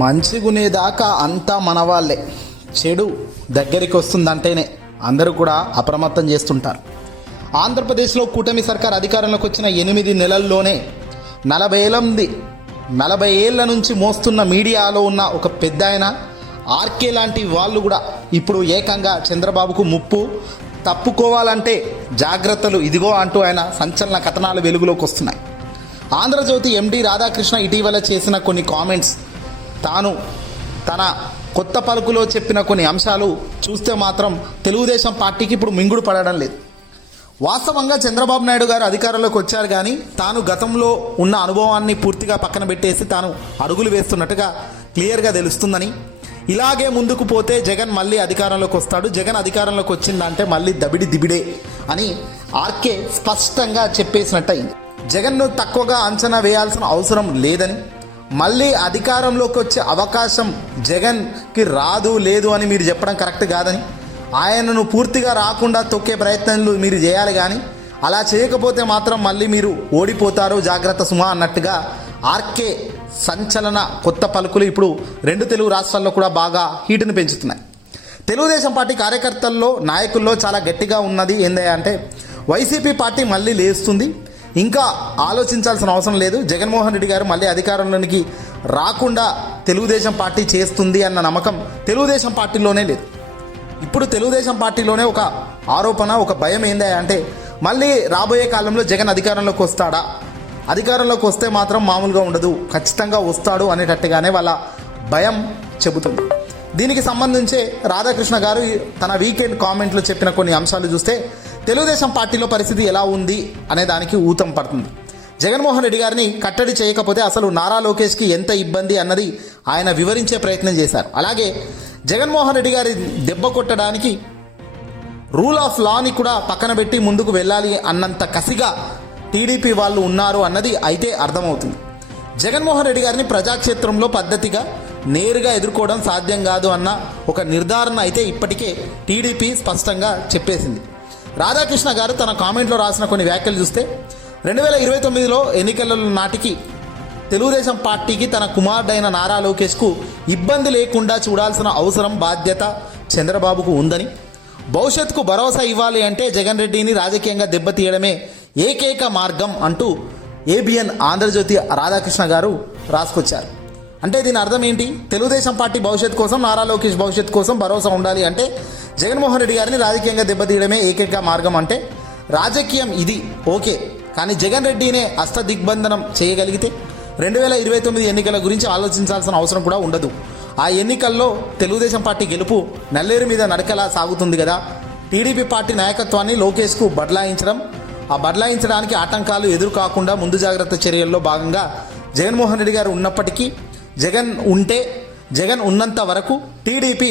మంచిగునేదాకా అంతా మన వాళ్ళే, చెడు దగ్గరికి వస్తుందంటేనే అందరూ కూడా అప్రమత్తం చేస్తుంటారు. ఆంధ్రప్రదేశ్లో కూటమి సర్కార్ అధికారంలోకి వచ్చిన 8 నెలల్లోనే 40 ఏళ్ల నుంచి మోస్తున్న మీడియాలో ఉన్న ఒక పెద్ద ఆయన ఆర్కే లాంటి వాళ్ళు కూడా ఇప్పుడు ఏకంగా చంద్రబాబుకు ముప్పు, తప్పుకోవాలంటే జాగ్రత్తలు ఇదిగో అంటూ ఆయన సంచలన కథనాలు వెలుగులోకి వస్తున్నాయి. ఆంధ్రజ్యోతి ఎండి రాధాకృష్ణ ఇటీవల చేసిన కొన్ని కామెంట్స్, తాను తన కొత్త పలుకులో చెప్పిన కొన్ని అంశాలు చూస్తే మాత్రం తెలుగుదేశం పార్టీకి ఇప్పుడు మింగుడు పడడం లేదు. వాస్తవంగా చంద్రబాబు నాయుడు గారు అధికారంలోకి వచ్చారు, కానీ తాను గతంలో ఉన్న అనుభవాన్ని పూర్తిగా పక్కన పెట్టేసి తాను అడుగులు వేస్తున్నట్టుగా క్లియర్గా తెలుస్తుందని, ఇలాగే ముందుకు పోతే జగన్ మళ్ళీ అధికారంలోకి వస్తాడు, జగన్ అధికారంలోకి వచ్చిందంటే మళ్ళీ దబిడి దిబిడే అని ఆర్కే స్పష్టంగా చెప్పేసినట్టయింది. జగన్ను తక్కువగా అంచనా వేయాల్సిన అవసరం లేదని, మళ్ళీ అధికారంలోకి వచ్చే అవకాశం జగన్కి రాదు లేదు అని మీరు చెప్పడం కరెక్ట్ కాదని, ఆయనను పూర్తిగా రాకుండా తొక్కే ప్రయత్నాలు మీరు చేయాలి, కానీ అలా చేయకపోతే మాత్రం మళ్ళీ మీరు ఓడిపోతారు, జాగ్రత్త సుమా అన్నట్టుగా ఆర్కే సంచలన కొత్త పలుకులు ఇప్పుడు 2 తెలుగు రాష్ట్రాల్లో కూడా బాగా హీటును పెంచుతున్నాయి. తెలుగుదేశం పార్టీ కార్యకర్తల్లో, నాయకుల్లో చాలా గట్టిగా ఉన్నది ఏంటంటే, వైసీపీ పార్టీ మళ్ళీ లేస్తుంది, ఇంకా ఆలోచించాల్సిన అవసరం లేదు, జగన్మోహన్ రెడ్డి గారు మళ్ళీ అధికారంలోనికి రాకుండా తెలుగుదేశం పార్టీ చేస్తుంది అన్న నమ్మకం తెలుగుదేశం పార్టీలోనే లేదు. ఇప్పుడు తెలుగుదేశం పార్టీలోనే ఒక ఆరోపణ, ఒక భయం అంటే మళ్ళీ రాబోయే కాలంలో జగన్ అధికారంలోకి వస్తాడా, అధికారంలోకి వస్తే మాత్రం మామూలుగా ఉండదు, ఖచ్చితంగా వస్తాడు అనేటట్టుగానే వాళ్ళ భయం చెబుతుంది. దీనికి సంబంధించే రాధాకృష్ణ గారు తన వీకెండ్ కామెంట్లో చెప్పిన కొన్ని అంశాలు చూస్తే తెలుగుదేశం పార్టీలో పరిస్థితి ఎలా ఉంది అనే దానికి ఊతం పడుతుంది. జగన్మోహన్ రెడ్డి గారిని కట్టడి చేయకపోతే అసలు నారా లోకేష్కి ఎంత ఇబ్బంది అన్నది ఆయన వివరించే ప్రయత్నం చేశారు. అలాగే జగన్మోహన్ రెడ్డి గారి దెబ్బ కొట్టడానికి రూల్ ఆఫ్ లాని కూడా పక్కన పెట్టి ముందుకు వెళ్ళాలి అన్నంత కసిగా టీడీపీ వాళ్ళు ఉన్నారు అన్నది అయితే అర్థమవుతుంది. జగన్మోహన్ రెడ్డి గారిని ప్రజాక్షేత్రంలో పద్ధతిగా నేరుగా ఎదుర్కోవడం సాధ్యం కాదు అన్న ఒక నిర్ధారణ అయితే ఇప్పటికే టీడీపీ స్పష్టంగా చెప్పేసింది. రాధాకృష్ణ గారు తన కామెంట్లో రాసిన కొన్ని వ్యాఖ్యలు చూస్తే 2029లో ఎన్నికల నాటికి తెలుగుదేశం పార్టీకి తన కుమారుడైన నారా లోకేష్కు ఇబ్బంది లేకుండా చూడాల్సిన అవసరం, బాధ్యత చంద్రబాబుకు ఉందని, భవిష్యత్తుకు భరోసా ఇవ్వాలి అంటే జగన్ రెడ్డిని రాజకీయంగా దెబ్బతీయడమే ఏకైక మార్గం అంటూ ఏబిఎన్ ఆంధ్రజ్యోతి రాధాకృష్ణ గారు రాసుకొచ్చారు. అంటే దీని అర్థం ఏంటి? తెలుగుదేశం పార్టీ భవిష్యత్తు కోసం, నారా లోకేష్ భవిష్యత్తు కోసం భరోసా ఉండాలి అంటే జగన్మోహన్ రెడ్డి గారిని రాజకీయంగా దెబ్బతీయడమే ఏకైక మార్గం. అంటే రాజకీయం ఇది ఓకే, కానీ జగన్ రెడ్డినే అష్టదిగ్బంధనం చేయగలిగితే 2029 ఎన్నికల గురించి ఆలోచించాల్సిన అవసరం కూడా ఉండదు. ఆ ఎన్నికల్లో తెలుగుదేశం పార్టీ గెలుపు నల్లేరు మీద నడకలా సాగుతుంది కదా. టీడీపీ పార్టీ నాయకత్వాన్ని లోకేష్కు బదలాయించడం, ఆ బదలాయించడానికి ఆటంకాలు ఎదురు కాకుండా ముందు జాగ్రత్త చర్యల్లో భాగంగా జగన్మోహన్ రెడ్డి గారు ఉన్నప్పటికీ జగన్ ఉన్నంత వరకు టీడీపీ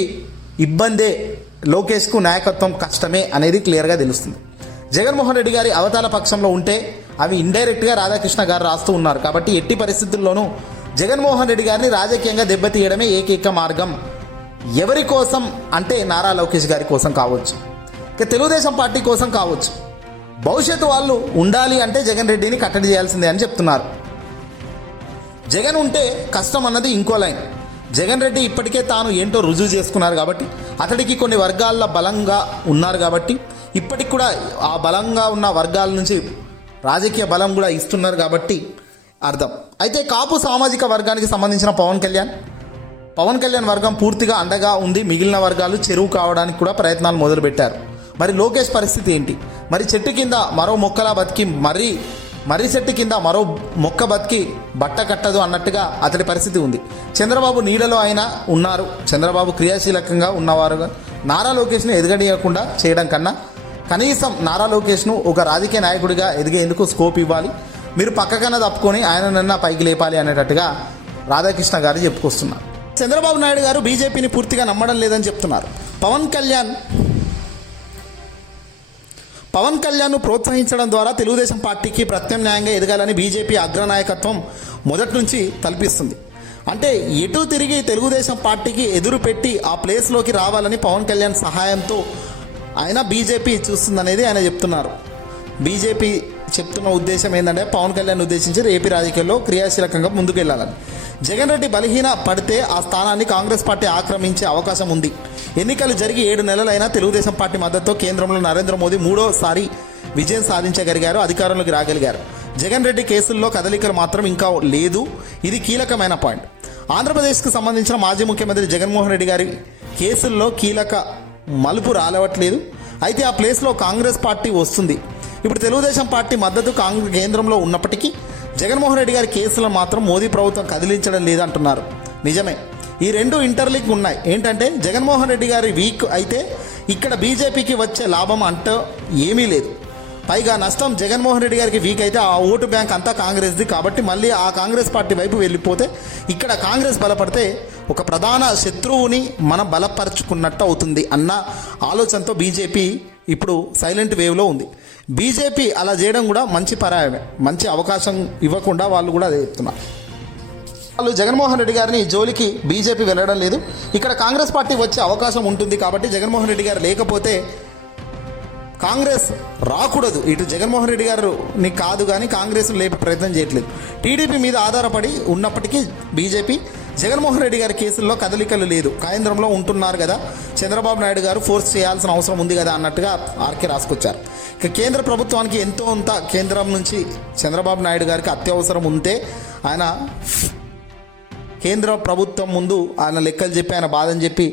ఇబ్బందే, లోకేష్కు నాయకత్వం కష్టమే అనేది క్లియర్గా తెలుస్తుంది. జగన్మోహన్ రెడ్డి గారి అవతాల పక్షంలో ఉంటే అవి ఇండైరెక్ట్గా రాధాకృష్ణ గారు రాస్తూ ఉన్నారు. కాబట్టి ఎట్టి పరిస్థితుల్లోనూ జగన్మోహన్ రెడ్డి గారిని రాజకీయంగా దెబ్బతీయడమే ఏకైక మార్గం. ఎవరి కోసం అంటే నారా లోకేష్ గారి కోసం కావచ్చు, ఇక తెలుగుదేశం పార్టీ కోసం కావచ్చు, భవిష్యత్తు వాళ్ళు ఉండాలి అంటే జగన్ రెడ్డిని కట్టడి చేయాల్సిందే అని చెప్తున్నారు. జగన్ ఉంటే కష్టం అన్నది ఇంకో లైన్. జగన్ రెడ్డి ఇప్పటికే తాను ఏంటో రుజువు చేసుకున్నారు కాబట్టి, అతడికి కొన్ని వర్గాల బలంగా ఉన్నారు కాబట్టి, ఇప్పటికి కూడా ఆ బలంగా ఉన్న వర్గాల నుంచి రాజకీయ బలం కూడా ఇస్తున్నారు కాబట్టి అర్థం. అయితే కాపు సామాజిక వర్గానికి సంబంధించిన పవన్ కళ్యాణ్ వర్గం పూర్తిగా అండగా ఉంది, మిగిలిన వర్గాలు చెరువు కావడానికి కూడా ప్రయత్నాలు మొదలుపెట్టారు. మరి లోకేష్ పరిస్థితి ఏంటి? మరి చెట్టు కింద మరో మొక్కలా బతికి మర్రి చెట్టు కింద మరో మొక్క బతికి బట్ట కట్టదు అన్నట్టుగా అతడి పరిస్థితి ఉంది. చంద్రబాబు నీడలో అయినా ఉన్నారు, చంద్రబాబు క్రియాశీలకంగా ఉన్నవారుగా నారా లోకేష్ను ఎదగనీయకుండా చేయడం కన్నా కనీసం నారా లోకేష్ను ఒక రాజకీయ నాయకుడిగా ఎదిగేందుకు స్కోప్ ఇవ్వాలి, మీరు పక్కకన్నా తప్పుకొని ఆయననన్నా పైకి లేపాలి అనేటట్టుగా రాధాకృష్ణ గారు చెప్పుకొస్తున్నారు. చంద్రబాబు నాయుడు గారు బీజేపీని పూర్తిగా నమ్మడం లేదని చెప్తున్నారు. పవన్ కళ్యాణ్ను ప్రోత్సహించడం ద్వారా తెలుగుదేశం పార్టీకి ప్రత్యామ్నాయంగా ఎదగాలని బీజేపీ అగ్రనాయకత్వం మొదటి నుంచి తలపిస్తుంది. అంటే ఎటు తిరిగి తెలుగుదేశం పార్టీకి ఎదురు పెట్టి ఆ ప్లేస్లోకి రావాలని పవన్ కళ్యాణ్ సహాయంతో ఆయన బీజేపీ చూస్తుందనేది ఆయన చెప్తున్నారు. బీజేపీ చెప్తున్న ఉద్దేశం ఏంటంటే పవన్ కళ్యాణ్ ఉద్దేశించి ఏపీ రాజకీయాల్లో క్రియాశీలకంగా ముందుకు వెళ్ళాలని. జగన్ రెడ్డి బలహీన పడితే ఆ స్థానాన్ని కాంగ్రెస్ పార్టీ ఆక్రమించే అవకాశం ఉంది. ఎన్నికలు జరిగి 7 నెలలైనా తెలుగుదేశం పార్టీ మద్దతుతో కేంద్రంలో నరేంద్ర మోదీ 3వ విజయం సాధించగలిగారు, అధికారంలోకి రాగలిగారు. జగన్ రెడ్డి కేసుల్లో కదలికలు మాత్రం ఇంకా లేదు. ఇది కీలకమైన పాయింట్. ఆంధ్రప్రదేశ్కు సంబంధించిన మాజీ ముఖ్యమంత్రి జగన్మోహన్ రెడ్డి గారి కేసుల్లో కీలక మలుపు రాలవట్లేదు. అయితే ఆ ప్లేస్లో కాంగ్రెస్ పార్టీ వస్తుంది. ఇప్పుడు తెలుగుదేశం పార్టీ మద్దతు కేంద్రంలో ఉన్నప్పటికీ జగన్మోహన్ రెడ్డి గారి కేసులను మాత్రం మోదీ ప్రభుత్వం కదిలించడం లేదంటున్నారు. నిజమే, ఈ రెండు ఇంటర్లింక్ ఉన్నాయి. ఏంటంటే జగన్మోహన్ రెడ్డి గారి వీక్ అయితే ఇక్కడ బీజేపీకి వచ్చే లాభం అంటూ ఏమీ లేదు. పైగా నష్టం జగన్మోహన్ రెడ్డి గారికి వీక్ అయితే ఆ ఓటు బ్యాంక్ అంతా కాంగ్రెస్ది. కాబట్టి మళ్ళీ ఆ కాంగ్రెస్ పార్టీ వైపు వెళ్ళిపోతే ఇక్కడ కాంగ్రెస్ బలపడితే ఒక ప్రధాన శత్రువుని మనం బలపరుచుకున్నట్టు అవుతుంది అన్న ఆలోచనతో బీజేపీ ఇప్పుడు సైలెంట్ వేవ్లో ఉంది. బీజేపీ అలా చేయడం కూడా మంచి పరాయమే. మంచి అవకాశం ఇవ్వకుండా వాళ్ళు కూడా అదే చెప్తున్నారు. వాళ్ళు జగన్మోహన్ రెడ్డి గారిని జోలికి బీజేపీ వెళ్ళడం లేదు. ఇక్కడ కాంగ్రెస్ పార్టీ వచ్చే అవకాశం ఉంటుంది. కాబట్టి జగన్మోహన్ రెడ్డి గారు లేకపోతే కాంగ్రెస్ రాకూడదు. ఇటు జగన్మోహన్ రెడ్డి గారిని కాదు కానీ కాంగ్రెస్ లేపే ప్రయత్నం చేయట్లేదు. టీడీపీ మీద ఆధారపడి ఉన్నప్పటికీ బీజేపీ జగన్మోహన్ రెడ్డి గారి కేసుల్లో కదలికలు లేదు. కేంద్రంలో ఉంటున్నారు కదా, చంద్రబాబు నాయుడు గారు ఫోర్స్ చేయాల్సిన అవసరం ఉంది కదా అన్నట్టుగా ఆర్కే రాసుకొచ్చారు. ఇక కేంద్ర ప్రభుత్వానికి ఎంతో అంత కేంద్రం నుంచి చంద్రబాబు నాయుడు గారికి అత్యవసరం ఉంటే ఆయన కేంద్ర ప్రభుత్వం ముందు ఆయన లెక్కలు చెప్పి ఆయన బాధని చెప్పి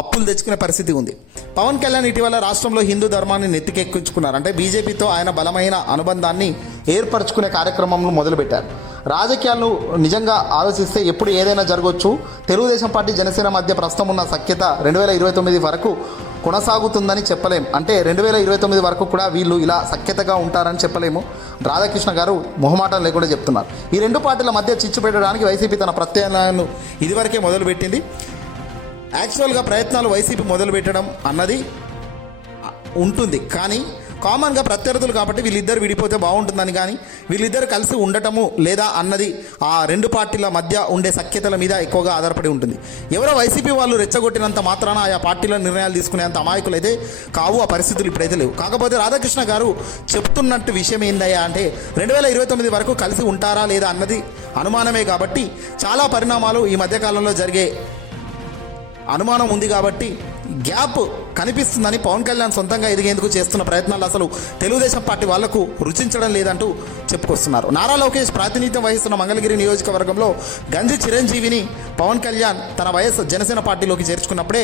అప్పులు తెచ్చుకునే పరిస్థితి ఉంది. పవన్ కళ్యాణ్ ఇటీవల రాష్ట్రంలో హిందూ ధర్మాన్ని నెత్తికెక్కించుకున్నారు. అంటే బీజేపీతో ఆయన బలమైన అనుబంధాన్ని ఏర్పరచుకునే కార్యక్రమంలో మొదలుపెట్టారు. రాజకీయాలను నిజంగా ఆలోచిస్తే ఎప్పుడు ఏదైనా జరగవచ్చు. తెలుగుదేశం పార్టీ జనసేన మధ్య ప్రస్తుతం ఉన్న సఖ్యత 2029 వరకు కొనసాగుతుందని చెప్పలేం. అంటే 2029 వరకు కూడా వీళ్ళు ఇలా సఖ్యతగా ఉంటారని చెప్పలేము. రాధాకృష్ణ గారు మొహమాటం లేకుండా చెప్తున్నారు. ఈ రెండు పార్టీల మధ్య చిచ్చు పెట్టడానికి వైసీపీ తన ప్రత్యామ్నాయాలను ఇదివరకే మొదలుపెట్టింది. యాక్చువల్గా ప్రయత్నాలు వైసీపీ మొదలుపెట్టడం అన్నది ఉంటుంది. కానీ కామన్గా ప్రత్యర్థులు కాబట్టి వీళ్ళిద్దరు విడిపోతే బాగుంటుందని, కానీ వీళ్ళిద్దరు కలిసి ఉండటము లేదా అన్నది ఆ రెండు పార్టీల మధ్య ఉండే సఖ్యతల మీద ఎక్కువగా ఆధారపడి ఉంటుంది. ఎవరో వైసీపీ వాళ్ళు రెచ్చగొట్టినంత మాత్రాన ఆయా పార్టీల నిర్ణయాలు తీసుకునేంత అమాయకులు అయితే కావు. ఆ పరిస్థితులు ఇప్పుడైతే లేవు. కాకపోతే రాధాకృష్ణ గారు చెప్తున్నట్టు విషయం ఏందయ్యా అంటే 2029 వరకు కలిసి ఉంటారా లేదా అన్నది అనుమానమే. కాబట్టి చాలా పరిణామాలు ఈ మధ్యకాలంలో జరిగే అనుమానం ఉంది. కాబట్టి గ్యాప్ కనిపిస్తుందని పవన్ కళ్యాణ్ సొంతంగా ఎదిగేందుకు చేస్తున్న ప్రయత్నాలు అసలు తెలుగుదేశం పార్టీ వాళ్లకు రుచించడం లేదంటూ చెప్పుకొస్తున్నారు. నారా లోకేష్ ప్రాతినిధ్యం వహిస్తున్న మంగళగిరి నియోజకవర్గంలో గంజి చిరంజీవిని పవన్ కళ్యాణ్ తన జనసేన పార్టీలోకి చేర్చుకున్నప్పుడే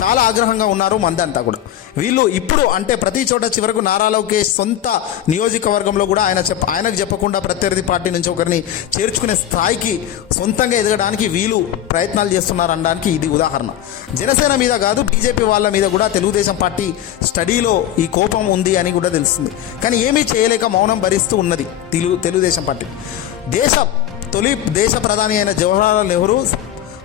చాలా ఆగ్రహంగా ఉన్నారు మందంతా కూడా. వీళ్ళు ఇప్పుడు అంటే ప్రతి చోట చివరకు నారా లోకేష్ సొంత నియోజకవర్గంలో కూడా ఆయనకు చెప్పకుండా ప్రత్యర్థి పార్టీ నుంచి ఒకరిని చేర్చుకునే స్థాయికి సొంతంగా ఎదగడానికి వీళ్ళు ప్రయత్నాలు చేస్తున్నారు అనడానికి ఇది ఉదాహరణ. జనసేన మీద కాదు బీజేపీ వాళ్ళ మీద కూడా తెలుగుదేశం పార్టీ స్టడీలో ఈ కోపం ఉంది అని కూడా తెలుస్తుంది. కానీ ఏమీ చేయలేక మౌనం భరిస్తూ ఉన్నది తెలుగుదేశం పార్టీ. తొలి దేశ ప్రధాని అయిన జవహర్లాల్ నెహ్రూ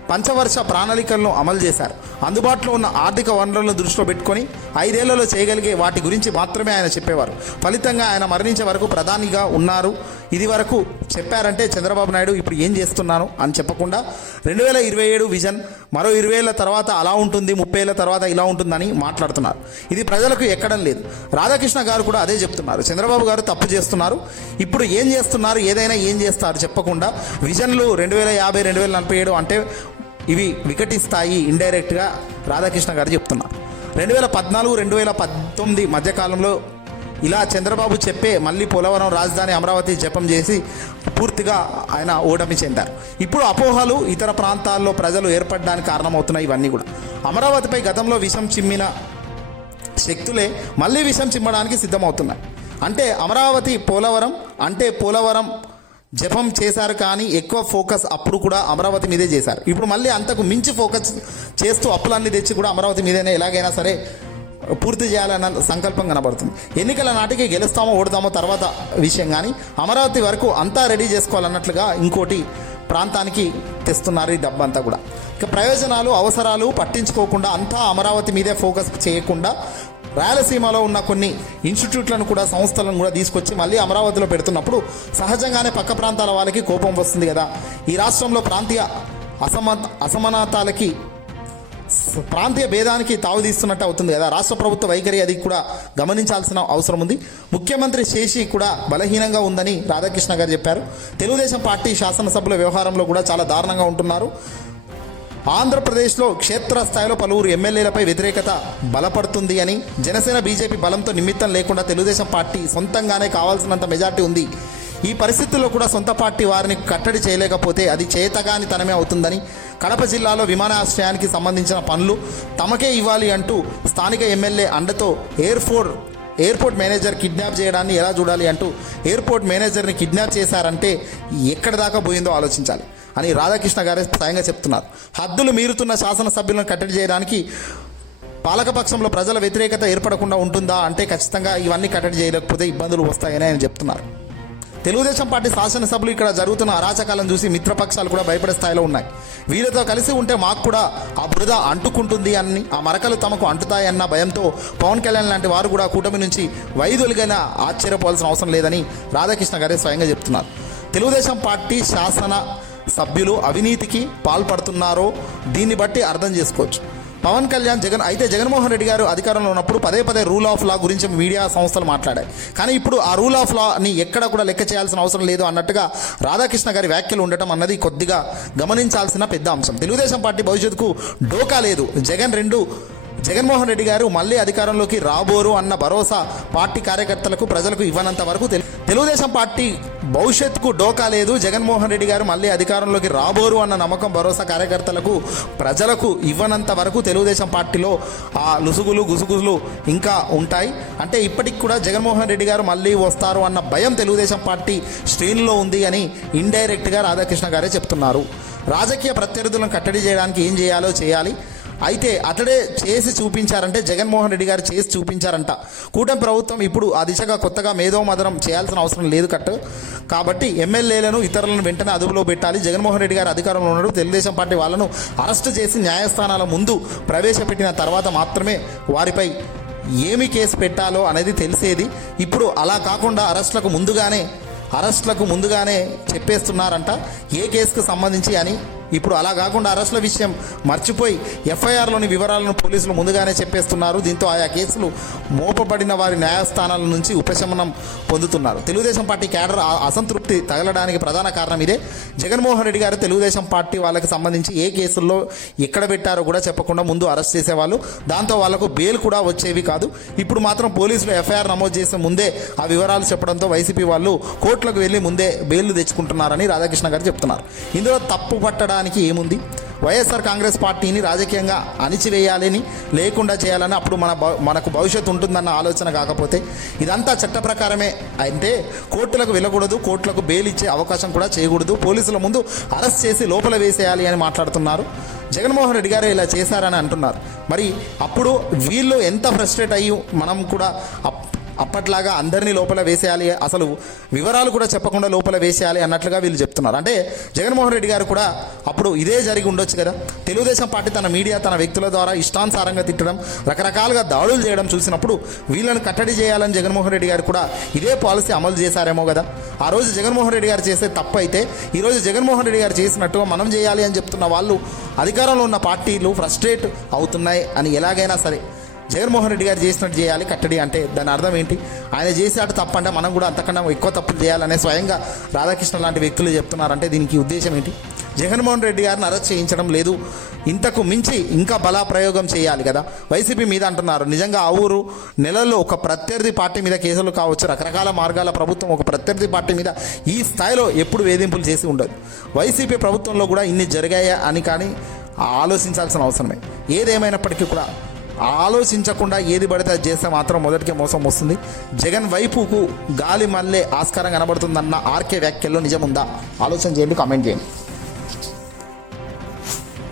పంచవర్ష ప్రణాళికలను అమలు చేశారు. అందుబాటులో ఉన్న ఆర్థిక వనరులను దృష్టిలో పెట్టుకొని 5 ఏళ్లలో చేయగలిగే వాటి గురించి మాత్రమే ఆయన చెప్పేవారు. ఫలితంగా ఆయన మరణించే వరకు ప్రధానిగా ఉన్నారు. ఇది వరకు చెప్పారంటే చంద్రబాబు నాయుడు ఇప్పుడు ఏం చేస్తున్నాను అని చెప్పకుండా 2027 విజన్, మరో 20 ఏళ్ల తర్వాత అలా ఉంటుంది, 30 ఏళ్ల తర్వాత ఇలా ఉంటుందని మాట్లాడుతున్నారు. ఇది ప్రజలకు ఎక్కడం లేదు. రాధాకృష్ణ గారు కూడా అదే చెప్తున్నారు. చంద్రబాబు గారు తప్పు చేస్తున్నారు. ఇప్పుడు ఏం చేస్తున్నారు, ఏదైనా ఏం చేస్తారు చెప్పకుండా విజన్లు 2050, 2047 అంటే ఇవి వికటిస్తాయి ఇండైరెక్ట్గా రాధాకృష్ణ గారు చెప్తున్నారు. 2014, 2019 మధ్యకాలంలో ఇలా చంద్రబాబు చెప్పే మళ్ళీ పోలవరం రాజధాని అమరావతి జపం చేసి పూర్తిగా ఆయన ఓటమి చెందారు. ఇప్పుడు అపోహలు ఇతర ప్రాంతాల్లో ప్రజలు ఏర్పడడానికి కారణమవుతున్నాయి. ఇవన్నీ కూడా అమరావతిపై గతంలో విషం చిమ్మిన శక్తులే మళ్ళీ విషం చిమ్మడానికి సిద్ధమవుతున్నాయి. అంటే అమరావతి పోలవరం జపం చేశారు, కానీ ఎక్కువ ఫోకస్ అప్పుడు కూడా అమరావతి మీదే చేశారు. ఇప్పుడు మళ్ళీ అంతకు మించి ఫోకస్ చేస్తూ అప్పులన్నీ తెచ్చి కూడా అమరావతి మీదనే ఎలాగైనా సరే పూర్తి చేయాలన్న సంకల్పం కనబడుతుంది. ఎన్నికల నాటికి గెలుస్తామో ఓడతామో తర్వాత విషయం, కానీ అమరావతి వరకు అంతా రెడీ చేసుకోవాలన్నట్లుగా ఇంకోటి ప్రాంతానికి తెస్తున్నారు ఈ డబ్బంతా కూడా. ఇక ప్రయోజనాలు అవసరాలు పట్టించుకోకుండా అంతా అమరావతి మీదే ఫోకస్ చేయకుండా రాయలసీమలో ఉన్న కొన్ని ఇన్స్టిట్యూట్లను కూడా సంస్థలను కూడా తీసుకొచ్చి మళ్ళీ అమరావతిలో పెడుతున్నప్పుడు సహజంగానే పక్క ప్రాంతాల వాళ్ళకి కోపం వస్తుంది కదా. ఈ రాష్ట్రంలో ప్రాంతీయ అసమానతలకి ప్రాంతీయ భేదానికి తావుదీస్తున్నట్టు అవుతుంది కదా. రాష్ట్ర ప్రభుత్వ వైఖరి అది కూడా గమనించాల్సిన అవసరం ఉంది. ముఖ్యమంత్రి శేషి కూడా బలహీనంగా ఉందని రాధాకృష్ణ గారు చెప్పారు. తెలుగుదేశం పార్టీ శాసనసభ్యుల వ్యవహారంలో కూడా చాలా దారుణంగా ఉంటున్నారు. ఆంధ్రప్రదేశ్లో క్షేత్రస్థాయిలో పలువురు ఎమ్మెల్యేలపై వ్యతిరేకత బలపడుతుంది అని, జనసేన బీజేపీ బలంతో నిమిత్తం లేకుండా తెలుగుదేశం పార్టీ సొంతంగానే కావాల్సినంత మెజార్టీ ఉంది. ఈ పరిస్థితుల్లో కూడా సొంత పార్టీ వారిని కట్టడి చేయలేకపోతే అది చేతగాని తనమే అవుతుందని, కడప జిల్లాలో విమానాశ్రయానికి సంబంధించిన పనులు తమకే ఇవ్వాలి అంటూ స్థానిక ఎమ్మెల్యే అండతో ఎయిర్పోర్ట్ మేనేజర్ కిడ్నాప్ చేయడాన్ని ఎలా చూడాలి అంటూ ఎయిర్పోర్ట్ మేనేజర్ని కిడ్నాప్ చేశారంటే ఎక్కడి దాకా పోయిందో ఆలోచించాలి అని రాధాకృష్ణ గారే స్వయంగా చెప్తున్నారు. హద్దులు మీరుతున్న శాసనసభ్యులను కట్టడి చేయడానికి పాలకపక్షంలో ప్రజల వ్యతిరేకత ఏర్పడకుండా ఉంటుందా అంటే ఖచ్చితంగా ఇవన్నీ కట్టడి చేయలేకపోతే ఇబ్బందులు వస్తాయని ఆయన చెప్తున్నారు. తెలుగుదేశం పార్టీ శాసనసభ్యులు ఇక్కడ జరుగుతున్న అరాచకాలను చూసి మిత్రపక్షాలు కూడా భయపడే స్థాయిలో ఉన్నాయి. వీరితో కలిసి ఉంటే మాకు కూడా ఆ బురద అంటుకుంటుంది అని, ఆ మరకలు తమకు అంటుతాయన్న భయంతో పవన్ కళ్యాణ్ లాంటి వారు కూడా కూటమి నుంచి వైదొలిగైనా ఆశ్చర్యపోవాల్సిన అవసరం లేదని రాధాకృష్ణ గారే స్వయంగా చెప్తున్నారు. తెలుగుదేశం పార్టీ శాసన సభ్యులు అవినీతికి పాల్పడుతున్నారో దీన్ని బట్టి అర్థం చేసుకోవచ్చు. పవన్ కళ్యాణ్ జగన్మోహన్ రెడ్డి గారు అధికారంలో ఉన్నప్పుడు పదే రూల్ ఆఫ్ లా గురించి మీడియా సంస్థలు మాట్లాడాయి. కానీ ఇప్పుడు ఆ రూల్ ఆఫ్ లాని ఎక్కడ కూడా లెక్క చేయాల్సిన అవసరం లేదు అన్నట్టుగా రాధాకృష్ణ గారి వ్యాఖ్యలు ఉండటం అన్నది కొద్దిగా గమనించాల్సిన పెద్ద అంశం. తెలుగుదేశం పార్టీ భవిష్యత్తుకు డోకా లేదు. జగన్మోహన్ రెడ్డి గారు మళ్ళీ అధికారంలోకి రాబోరు అన్న భరోసా పార్టీ కార్యకర్తలకు ప్రజలకు ఇవ్వనంత వరకు తెలుగుదేశం పార్టీ భవిష్యత్తుకు డోకా లేదు. జగన్మోహన్ రెడ్డి గారు మళ్ళీ అధికారంలోకి రాబోరు అన్న నమ్మకం భరోసా కార్యకర్తలకు ప్రజలకు ఇవ్వనంత వరకు తెలుగుదేశం పార్టీలో ఆ లుసుగులు గుసుగులు ఇంకా ఉంటాయి. అంటే ఇప్పటికి కూడా జగన్మోహన్ రెడ్డి గారు మళ్ళీ వస్తారు అన్న భయం తెలుగుదేశం పార్టీ శ్రేణుల్లో ఉంది అని ఇండైరెక్ట్గా రాధాకృష్ణ గారే చెప్తున్నారు. రాజకీయ ప్రత్యర్థులను కట్టడి చేయడానికి ఏం చేయాలో చేయాలి. అయితే అతడే చేసి చూపించారంటే జగన్మోహన్ రెడ్డి గారు చేసి చూపించారంట. కూటమి ప్రభుత్వం ఇప్పుడు ఆ దిశగా కొత్తగా మేధోమదనం చేయాల్సిన అవసరం లేదు కాబట్టి ఎమ్మెల్యేలను ఇతరులను వెంటనే అదుపులో పెట్టాలి. జగన్మోహన్ రెడ్డి గారు అధికారంలో ఉన్నాడు. తెలుగుదేశం పార్టీ వాళ్ళను అరెస్టు చేసి న్యాయస్థానాల ముందు ప్రవేశపెట్టిన తర్వాత మాత్రమే వారిపై ఏమి కేసు పెట్టాలో అనేది తెలిసేది. ఇప్పుడు అలా కాకుండా అరెస్టులకు ముందుగానే చెప్పేస్తున్నారంట ఏ కేసుకు సంబంధించి అని. ఇప్పుడు అలా కాకుండా అరెస్టుల విషయం మర్చిపోయి ఎఫ్ఐఆర్లోని వివరాలను పోలీసులు ముందుగానే చెప్పేస్తున్నారు. దీంతో ఆయా కేసులు మోపబడిన వారి న్యాయస్థానాల నుంచి ఉపశమనం పొందుతున్నారు. తెలుగుదేశం పార్టీ క్యాడర్ అసంతృప్తి తగలడానికి ప్రధాన కారణం ఇదే. జగన్మోహన్ రెడ్డి గారు తెలుగుదేశం పార్టీ వాళ్ళకి సంబంధించి ఏ కేసుల్లో ఎక్కడ పెట్టారో కూడా చెప్పకుండా ముందు అరెస్ట్ చేసేవాళ్ళు. దాంతో వాళ్లకు బెయిల్ కూడా వచ్చేవి కాదు. ఇప్పుడు మాత్రం పోలీసులు ఎఫ్ఐఆర్ నమోదు చేసే ముందే ఆ వివరాలు చెప్పడంతో వైసీపీ వాళ్ళు కోర్టులకు వెళ్ళి ముందే బెయిల్ తెచ్చుకుంటున్నారని రాధాకృష్ణ గారు చెప్తున్నారు. ఇందులో తప్పు పట్టడానికి ఏముంది? వైఎస్ఆర్ కాంగ్రెస్ పార్టీని రాజకీయంగా అణిచివేయాలని, లేకుండా చేయాలని, అప్పుడు మనకు భవిష్యత్తు ఉంటుందన్న ఆలోచన కాకపోతే ఇదంతా చట్ట ప్రకారమే. అంటే కోర్టులకు వెళ్ళకూడదు, కోర్టులకు బెయిల్ ఇచ్చే అవకాశం కూడా చేయకూడదు, పోలీసుల ముందు అరెస్ట్ చేసి లోపల వేసేయాలి అని మాట్లాడుతున్నారు. జగన్మోహన్ రెడ్డి గారు ఇలా చేశారని అంటున్నారు. మరి అప్పుడు వీళ్ళు ఎంత ఫ్రస్ట్రేట్ అయ్యి మనం కూడా అప్పట్లాగా అందరినీ లోపల వేసేయాలి, అసలు వివరాలు కూడా చెప్పకుండా లోపల వేసేయాలి అన్నట్లుగా వీళ్ళు చెప్తున్నారు. అంటే జగన్మోహన్ రెడ్డి గారు కూడా అప్పుడు ఇదే జరిగి ఉండొచ్చు కదా. తెలుగుదేశం పార్టీ తన మీడియా తన వ్యక్తుల ద్వారా ఇష్టానుసారంగా తిట్టడం, రకరకాలుగా దాడులు చేయడం చూసినప్పుడు వీళ్ళని కట్టడి చేయాలని జగన్మోహన్ రెడ్డి గారు కూడా ఇదే పాలసీ అమలు చేశారేమో కదా. ఆ రోజు జగన్మోహన్ రెడ్డి గారు చేసే తప్పు అయితే ఈరోజు జగన్మోహన్ రెడ్డి గారు చేసినట్టుగా మనం చేయాలి అని చెప్తున్న వాళ్ళు అధికారంలో ఉన్న పార్టీలు ఫ్రస్ట్రేట్ అవుతున్నాయి అని ఎలాగైనా సరే జగన్మోహన్ రెడ్డి గారు చేసినట్టు చేయాలి కట్టడి అంటే దాని అర్థం ఏంటి? ఆయన చేసేట తప్పు అంటే మనం కూడా అంతకన్నా ఎక్కువ తప్పులు చేయాలనే స్వయంగా రాధాకృష్ణ లాంటి వ్యక్తులు చెప్తున్నారంటే దీనికి ఉద్దేశం ఏంటి? జగన్మోహన్ రెడ్డి గారిని అరెస్ట్ చేయించడం లేదు, ఇంతకు మించి ఇంకా బలా ప్రయోగం చేయాలి కదా. వైసీపీ మీద అంటున్నారు. నిజంగా ఆ ఊరు నెలల్లో ఒక ప్రత్యర్థి పార్టీ మీద కేసులు కావచ్చు, రకరకాల మార్గాల ప్రభుత్వం ఒక ప్రత్యర్థి పార్టీ మీద ఈ స్థాయిలో ఎప్పుడు వేధింపులు చేసి ఉండదు. వైసీపీ ప్రభుత్వంలో కూడా ఇన్ని జరిగాయా అని కానీ ఆలోచించాల్సిన అవసరమే. ఏదేమైనప్పటికీ కూడా ఆలోచించకుండా ఏది పడితే అది చేస్తే మాత్రం మొదటికే మోసం వస్తుంది. జగన్ వైపుకు గాలి మళ్ళీ ఆస్కారం కనబడుతుందన్న ఆర్కే వ్యాఖ్యల్లో నిజముందా? ఆలోచన చేయండి, కామెంట్ చేయండి.